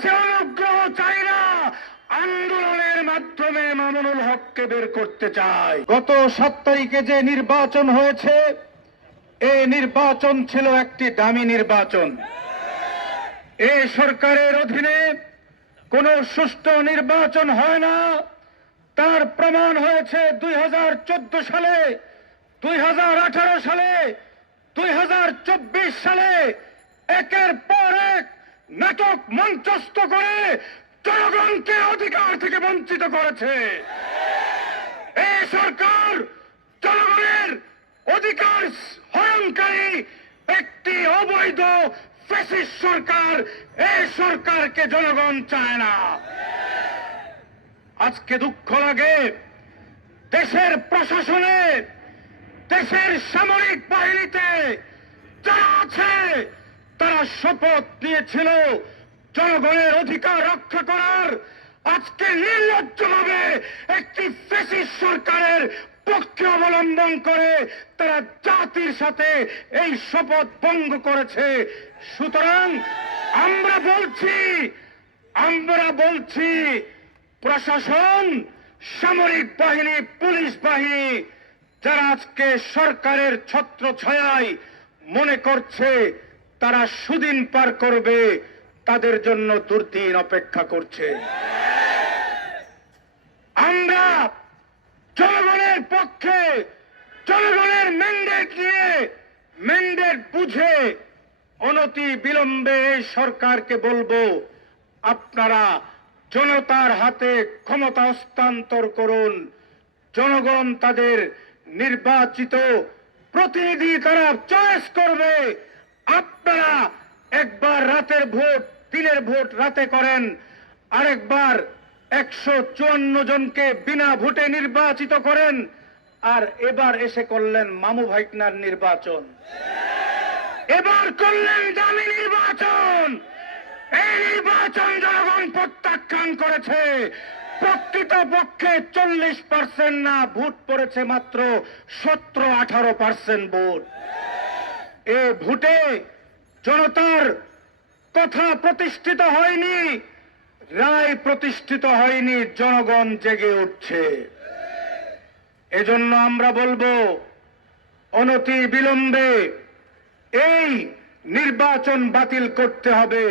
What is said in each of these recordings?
কাছে অনুগ্রহ চাই না আন্দোলনের মাধ্যমে মামুনুল হককে বের করতে চাই গত সাত তারিখে যে নির্বাচন হয়েছে এই নির্বাচন ছিল একটি দামি নির্বাচন। এই সরকারের অধীনে কোন সুষ্ঠু নির্বাচন হয় না। তার প্রমাণ হয়েছে দুই হাজার চোদ্দ সালে, দুই হাজার আঠারো সালে, দুই হাজার চব্বিশ সালে। একের পর এক নাটক মঞ্চস্থ করে জনগণকে অধিকার থেকে বঞ্চিত করেছে। এই সরকার জনগণের অধিকার হরণকারী একটি অবৈধ ফ্যাসিস্ট সরকার। এই সরকারকে জনগণ চায় না। আজকে দুঃখ লাগে, দেশের প্রশাসনে, দেশের সামরিক বাহিনীতে শপথ নিয়েছিল জনগণের অধিকার রক্ষা করার আজকে নির্লজ্জভাবে একটি ফেসিস সরকারের পক্ষে অবলম্বন করে তারা জাতির সাথে এই শপথ ভঙ্গ করেছে। সুতরাং আমরা বলছি আমরা বলছি, প্রশাসন, সামরিক বাহিনী, পুলিশ বাহিনী, যারা আজকে সরকারের ছত্র ছায়ায় মনে করছে তারা সুদিন পার করবে, তাদের জন্য দুর্দিন অপেক্ষা করছে। আমরা জনগণের পক্ষে, জনগণের ম্যান্ডেট নিয়ে ম্যান্ডেট বুঝে অনতি বিলম্বে এই সরকারকে বলব, আপনারা জনতার হাতে ক্ষমতা হস্তান্তর করুন। জনগণ তাদের নির্বাচিত প্রতিনিধি তারা চয়েস করবে। আপনারা একবার রাতের ভোট, দিনের ভোট রাতে করেন। আরেকবার একশো চুয়ান্ন জনকে বিনা ভোটে নির্বাচিত করেন। আর এবার এসে করলেন মামু ভাইকনার নির্বাচন। এবার করলেন দামি নির্বাচন। এই নির্বাচন জনগণ প্রত্যাখ্যান করেছে। প্রকৃত পক্ষে চল্লিশ পার্সেন্ট না, ভোট পড়েছে মাত্র সতেরো আঠারো পার্সেন্ট ভোট। এ ভোটে জনতার কথা প্রতিষ্ঠিত হয়নি, রায় প্রতিষ্ঠিত হয়নি, জনগণ জেগে উঠছে। এজন্য আমরা বলব, অনতি বিলম্বে এই নির্বাচন বাতিল করতে হবে,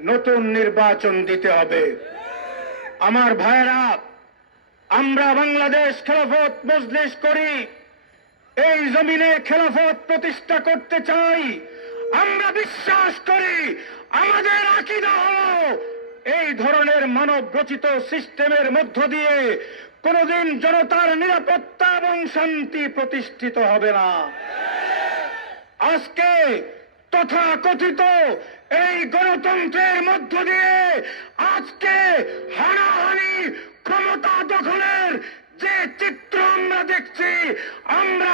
নতুন নির্বাচন দিতে হবে। আমার ভাইরা আমরা বাংলাদেশ খেলাফত, মজলিস করি। এই জমিনে খেলাফত প্রতিষ্ঠা করতে চাই। আমরা বিশ্বাস করি আমাদের আকিদা হলো এই ধরনের মানব রচিত সিস্টেমের মধ্য দিয়ে কোনদিন জনতার নিরাপত্তা এবং শান্তি প্রতিষ্ঠিত হবে না। আজকে তথা কথিত এই গণতন্ত্রের মধ্য দিয়ে আজকে হানাহানি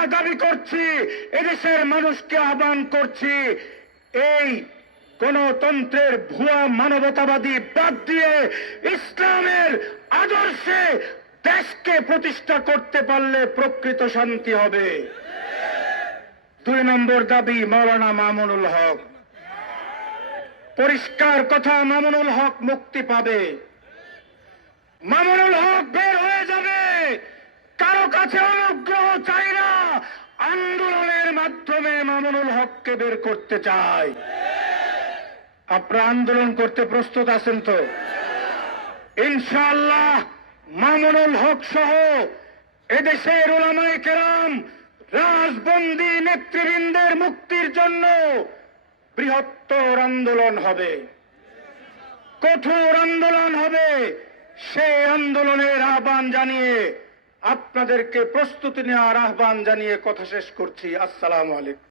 দাবি করছি, এদেশের মানুষকে আহ্বান করছি, এই গণতন্ত্রের ভুয়া মানবতাবাদী বাদ দিয়ে ইসলামের আদর্শে দেশকে প্রতিষ্ঠা করতে পারলে প্রকৃত শান্তি হবে। দুই নম্বর দাবি মৌলানা মামুনুল হক। পরিষ্কার কথা, মামুনুল হক মুক্তি পাবে। মামুনুল হক বের হয়ে যাবে। কারও কাছে অনুগ্রহ মাধ্যমে মামুনুল হককে বের করতে চাই। আপনারা আন্দোলন করতে প্রস্তুত আছেন তো? ইনশাআল্লাহ মামুনুল হক সহ এদেশের ওলামায়ে কেরাম, রাজবন্দী নেতৃবৃন্দের মুক্তির জন্য বৃহত্তর আন্দোলন হবে। কঠোর আন্দোলন হবে। সেই আন্দোলনের আহ্বান জানিয়ে আপনাদেরকে প্রস্তুতি নেওয়ার আহ্বান জানিয়ে কথা শেষ করছি। আসসালাম আলাইকুম।